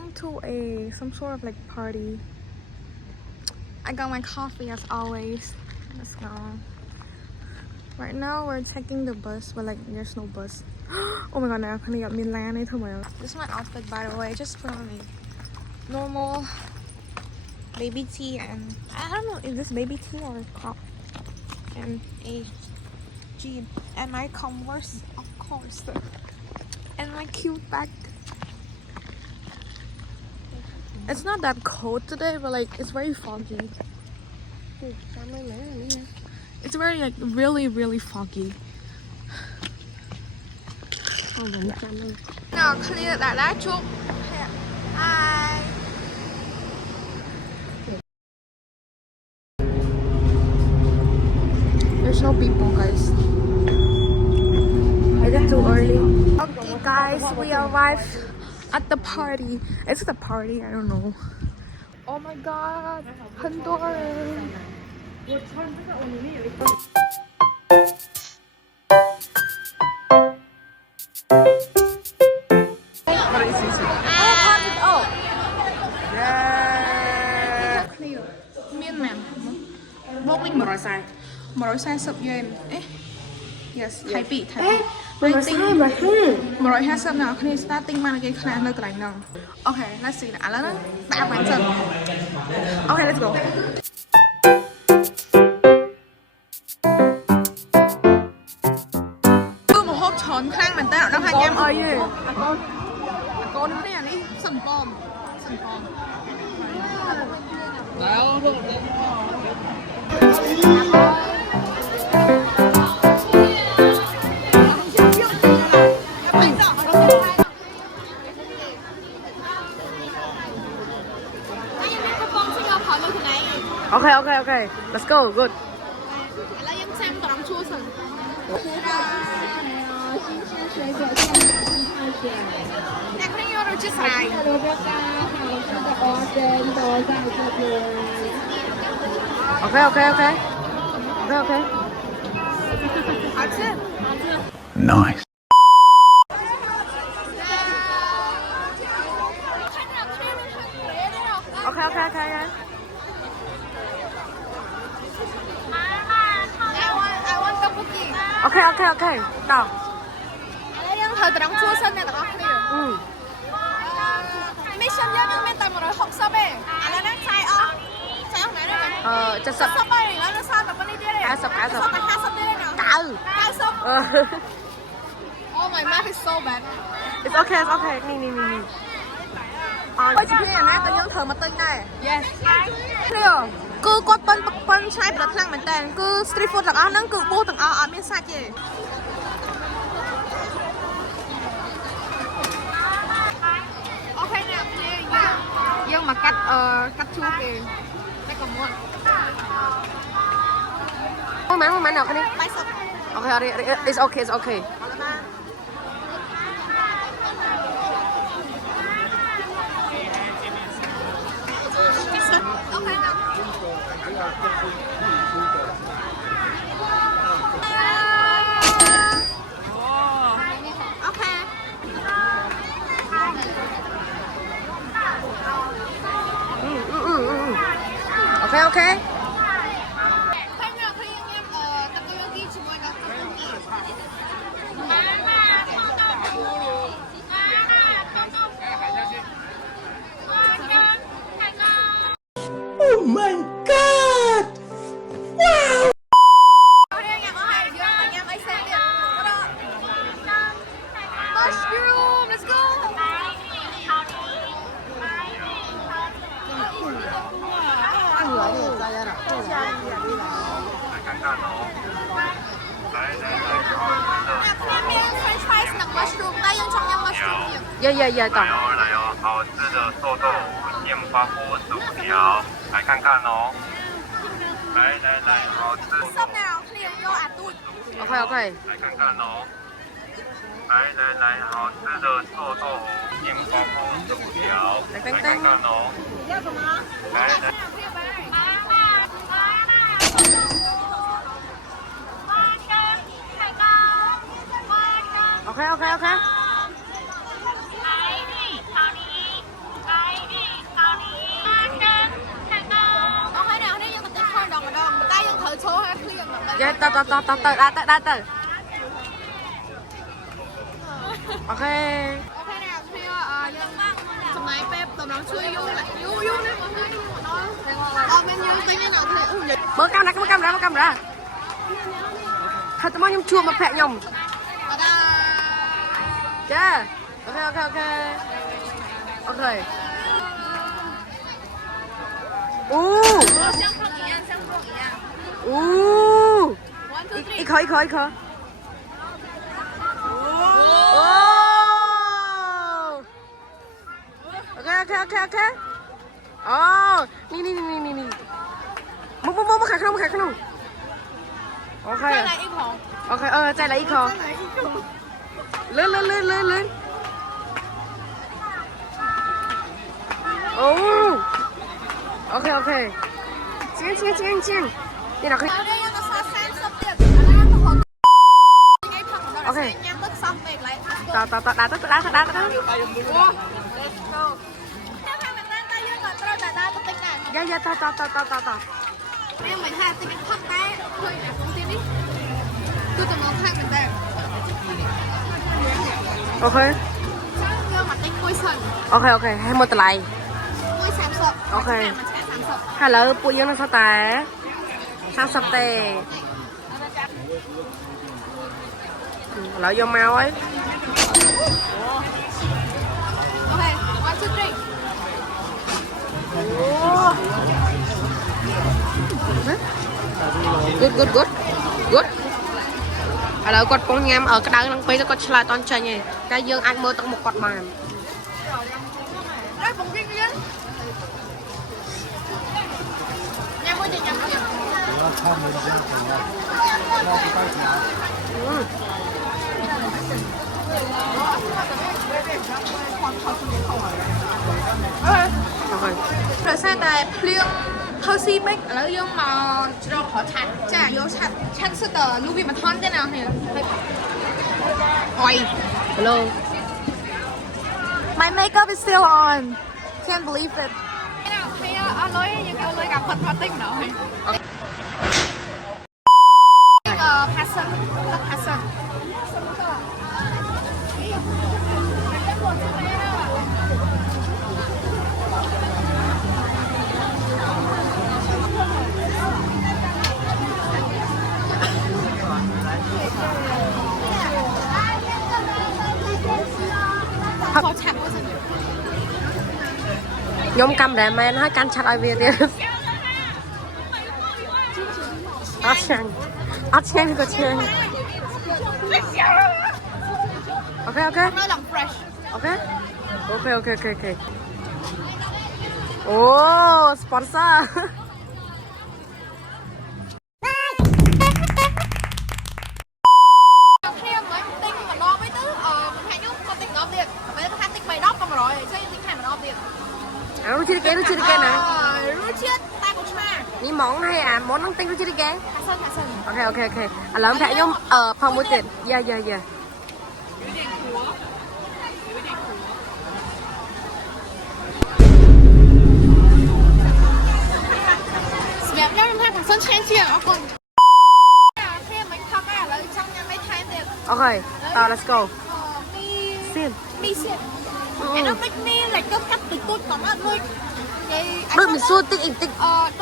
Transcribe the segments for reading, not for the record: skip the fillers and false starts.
going to some sort of like party. I got my coffee as always. Let's go. Right now we're taking the bus, but like there's no bus. Oh my god, now I'm gonna get Milan. This is my outfit, by the way. Just put on a normal baby tee, and I don't know if this baby tee or crop, and a jean, and my Converse, of course, and my cute bag. It's not that cold today, but like it's very foggy. It's very like really foggy. Now clear that chụp. Hi. There's no people, guys. Is it too early? Okay, guys, we arrived at the party. Is it a party? I don't know. Oh my god, 很多人. Bowling 140 yen. Yes, Thái Bỉ. 150 nàoគ្នា starting មកគេខ្លះនៅកន្លែងហ្នឹង Okay, let's see ឥឡូវហ្នឹងដាក់បានសិន Okay, let's go. គឺមហូបច្រើនខ្លាំងមែនតើអត់ដឹងថាញ៉ាំអីទេអាកូននេះអានេះសិនប៉មOkay. Let's go. Good. ឥឡូវយើងចាំត្រង់ឈួរសិនអ្នកគ្នាយករសជាតិស្រាយ Okay. 好吃 Nice. Okay. Okay. តោះឥឡូវយើងត្រូវត្រង់ឈួរសិនអ្នកទាំងអស់គ្នាMission យើងមានតែ160ទេឥឡូវហ្នឹងចាយអស់ណាស់70ហើយឥឡូវនៅសល់តែប៉ុណ្្នេះទៀតទេ50ទៀតទេណា90 Oh my math is so bad. It's okay. នេះអត់ជាពីណាតែយើងត្រូវមកទិញដែរ Yes គឺគាត់ប៉ុនឆ្នៃប្រខ្លាំងមែនតើគឺ street food ទាំងអស់ហ្នឹងគឺបួសទាំងអស់អត់មានសាច់ទេអូខេអ្នកយើងមកកាត់ឈូសគេតែកុំមុនអូម៉ានអ្នកនេះ80 Okay, it's okay. Okay. Oh my god! Wow! Mushroom, let's go. 来哦，好吃的臭豆腐面包锅薯条，来看看哦。来，好吃。Okay. 来看看哦。来，好吃的臭豆腐面包锅薯条，来看看哦。要什么？来。Okay. dạ tao đã từ ok ចំណាយពេលតំណងជួយយូរយូរណាអត់មានយូរពេញទេដល់គ្នា មើលកាមេរ៉ាថាតើមកខ្ញុំជួបមកភ័ក្រខ្ញុំ បាដា ចាអូខេអូอีกขอโอ้โอเคอ๋อนี่มุกขาขนมโอเค ใจละอีกของ โอเคใจละอีกขอเลื่อนโอ้โอเคเจียงนี่นะคือ เอาได้ยังก็ซอสแซนซับเด็ดแล้วก็ของไงผักของเรายังมึกซับเด็กไร ต่อđã โอ้ let's go ถ้าทำแบบนั้นได้ยังก็เราแต่ได้ก็ติ๊กแน่ อย่าต่อ แม่เหมือนแท้ติ๊กผักได้คุยนะตรงที่นี่คือจะมองข้างกันแต่ โอเค ช่างเยอะมาติ๊กกล้วยสัน โอเคให้หมดตะไล กล้วย3ศพมันแค่3ศพ ฮัลโหลปู่ยังนั่งสตา30 tệ lỡ vô mau ấy โอเค one two three good ឥឡូវគាត់កំពុងញ៉ាំក្តៅនឹងពេលទៅគាត់ឆ្លើយតន់ចាញ់ឯងតែយើងអាចមើលទឹកមុខគាត់បាន đây bông riêng riêng nhắm ơi nhắm rồi sao tại riêng thơ si bích ở dương mà rồi họ chặt vô chặt sự tờ Louis Vuitton thế nào nè oi hello my makeup is still on can't believe it cái nào hay lối những cái lối gặp phần tinh nữa passion khó chặt quá rồi nhóm cầm để menให้กันชัด ai về đi อัดเชงก็เชงโอเค nó lòng fresh โอเคโอ้สปอนเซอร์ thêm mấy tinh mà lo mấy thứ mình hay nhúc con tinh đó tiền mấy thứ hai tinh mày đóc còn rồi chơi tinh hai mà đóc tiền รู้ชื่อแกนะ รู้ชื่อตายกูชา นี่มองให้มองน้องติ้งรู้ชื่อแก hạ sơn โอเคแล้วแพะยมพองมือเต็ดอย่าđẹp lắm hai thằng sơn chen chia ở con thêm mấy thằng này là trong nhà mấy thái tiền โอเคต่อ let's go mi xiên and nó make me like cái cắt từ tôi còn nó đôi ដូចមិនសួរតិច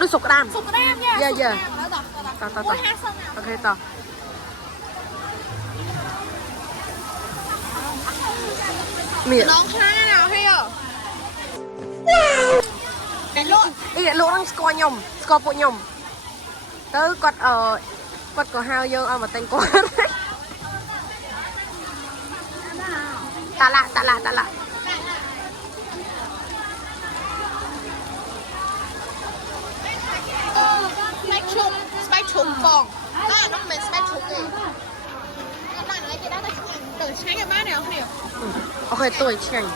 ដូចសុកក្តាម សុកក្តាមយ៉ា ត មួយ50សិន អូខេតមាន น้องค้าnào hay à តែលក់ លោកនឹងស្គាល់ខ្ញុំស្គាល់ពួកខ្ញុំទៅគាត់ក៏ហៅយើងឲ្យមកតែងគាត់តាឡា spike trùng bong đó là nó mình spike trùng kì các bạn nói cái đó là từ sáng ngày mai nào hiểu អូខេទួយឆ្ងាញ់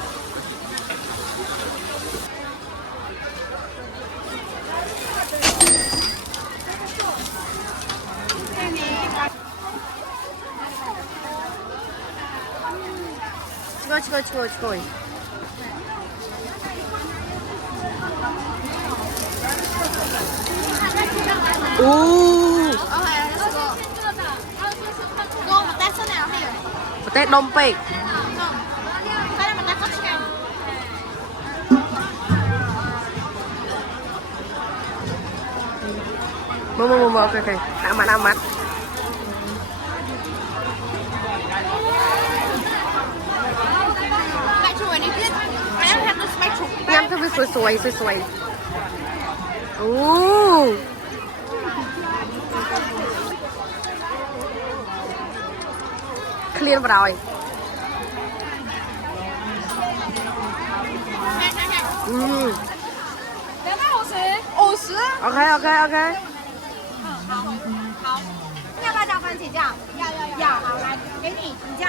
ឈ្ងុយ Ooh. Okay, let's go. តែដុំពេកមកអូខេដាក់ម៉ាត់ Lại chụp đi biết. Mày em hẹn nó sẽ chụp. ញ៉ាំទៅវាសួយអូឃ្លានបដ ாய் 250。50。អូខេ 要不要加番茄酱？要。好，来，给你，你加。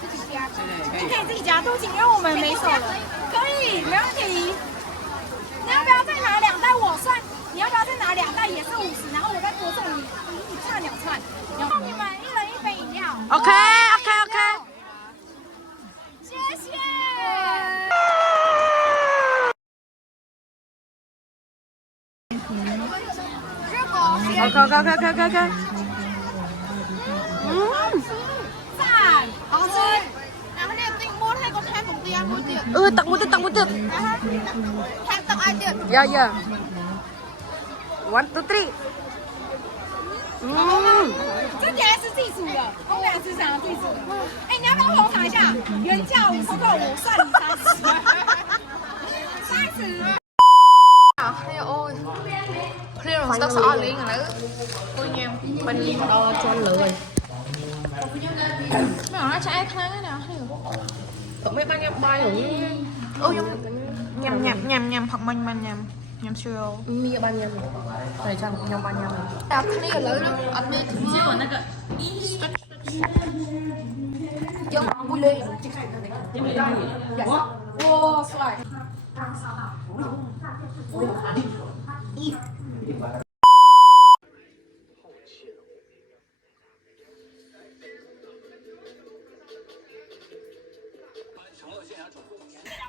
自己加。你可以自己加，都行，因为我们没手了。可以，没问题。你要不要再拿2袋？我算。你要不要再拿2袋？也是50，然后我再多送你1串2串。送你们1人1杯饮料。 អូខេ 谢谢。OK 赞，好吃。然后那个订摸那个摊总店摸的， ตักមួយទៀត 摊等爱的。 យ៉ា 1 2 3这你还是自己煮的，我们俩是想要自己煮的。哎，你要不要我查一下原价50块，我算你30。Hay ôi, khi mà tao sợ liền rồi đó. Ôi nha, mình đo cho anh lựa rồi mấy bạn nói cho ai khăn cái nào hay rồi. mấy ba nhâm bay rồi Ôi nhầm hoặc mình nhầm siêu. mi ba nhâm này sao nhâm ba nhâm Đào khăn này lớn lắm, anh đi thử siêu ở cái. Giống vui lên. Wow, slide.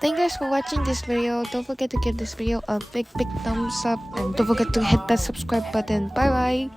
Thank you guys for watching this video. Don't forget to give this video a big thumbs up and don't forget to hit that subscribe button. Bye bye.